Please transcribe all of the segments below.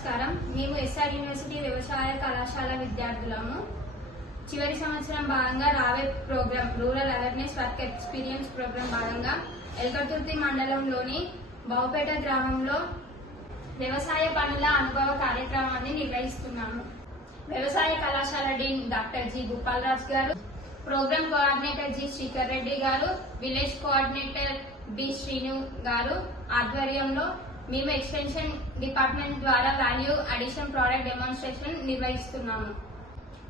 నమస్కారం. మేము SR university వ్యవసాయ కళాశాల విద్యార్థులము. చివరి సంవత్సరం భాగంగా రావే program rural awareness work experience program భాగంగా ఎల్కతుర్తి మండలంలోని బావుపేట గ్రామంలో వ్యవసాయ పనుల అనుభవ కార్యక్రమాన్ని నిర్వహిస్తున్నాము. వ్యవసాయ కళాశాల డీన్ డాక్టర్ జి గోపాలరాజ్ గారు, program coordinator G Srikar Reddy గారు, విలేజ్ కోఆర్డినేటర్ బి శ్రీను గారు ఆధ్వర్యంలో మేము ఎక్స్టెన్షన్ డిపార్ట్మెంట్ ద్వారా వాల్యూ అడిషన్ ప్రోడక్ట్ డెమాన్స్ట్రేషన్ నిర్వహిస్తున్నాము.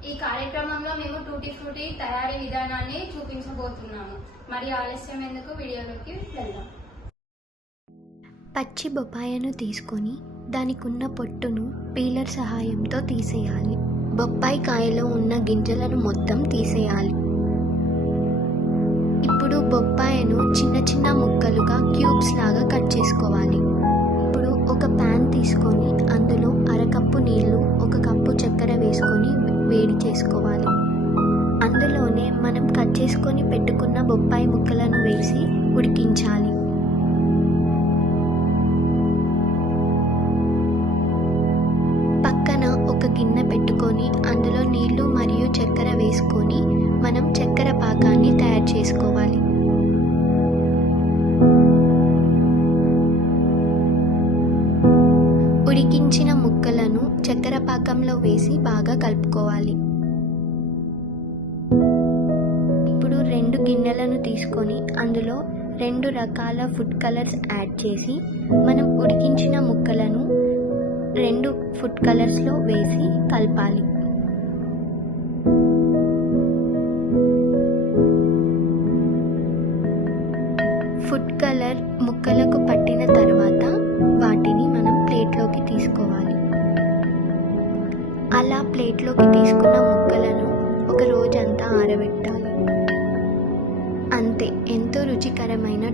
ఈ కార్యక్రమంలో మేము టూటీ ఫ్రూటీ తయారీ విధానాన్ని చూపించబోతున్నాము. మరి ఆలస్యం ఎందుకు, వీడియోలోకి వెళ్దాం. పచ్చి బొప్పాయిను తీసుకొని దానికున్న పొట్టును పీలర్ సహాయంతో తీసేయాలి. బొప్పాయి కాయలో ఉన్న గింజలను మొత్తం తీసేయాలి. ఇప్పుడు బొప్పాయిను చిన్న చిన్న ముక్కలుగా క్యూబ్స్ లాగా కట్ చేసుకోవాలి. ఇప్పుడు ఒక ప్యాన్ తీసుకొని అందులో అరకప్పు నీళ్లు, ఒక కప్పు చక్కెర వేసుకొని వేడి చేసుకోవాలి. అందులోనే మనం కట్ చేసుకొని పెట్టుకున్న బొప్పాయి ముక్కలను వేసి ఉడికించాలి. పక్కన ఒక గిన్నె పెట్టుకొని అందులో నీళ్లు మరియు చక్కెర వేసుకొని మనం చక్కెర పాకాన్ని తయారు చేసుకోవాలి. ఉడికించిన ముక్కలను చక్కెర పాకంలో వేసి బాగా కలుపుకోవాలి. ఇప్పుడు 2 గిన్నెలను తీసుకొని అందులో 2 రకాల ఫుడ్ కలర్స్ యాడ్ చేసి మనం ఉడికించిన ముక్కలను 2 ఫుడ్ కలర్స్లో వేసి కలపాలి. ఫుడ్ కలర్ ముక్కలకు పట్టిన తర్వాత వాటిని మనం ప్లేట్లోకి తీసుకోవాలి. అలా ప్లేట్లోకి తీసుకున్న ముక్కలను ఒక రోజంతా ఆరబెట్టాలి. అంతే, ఎంతో రుచికరమైన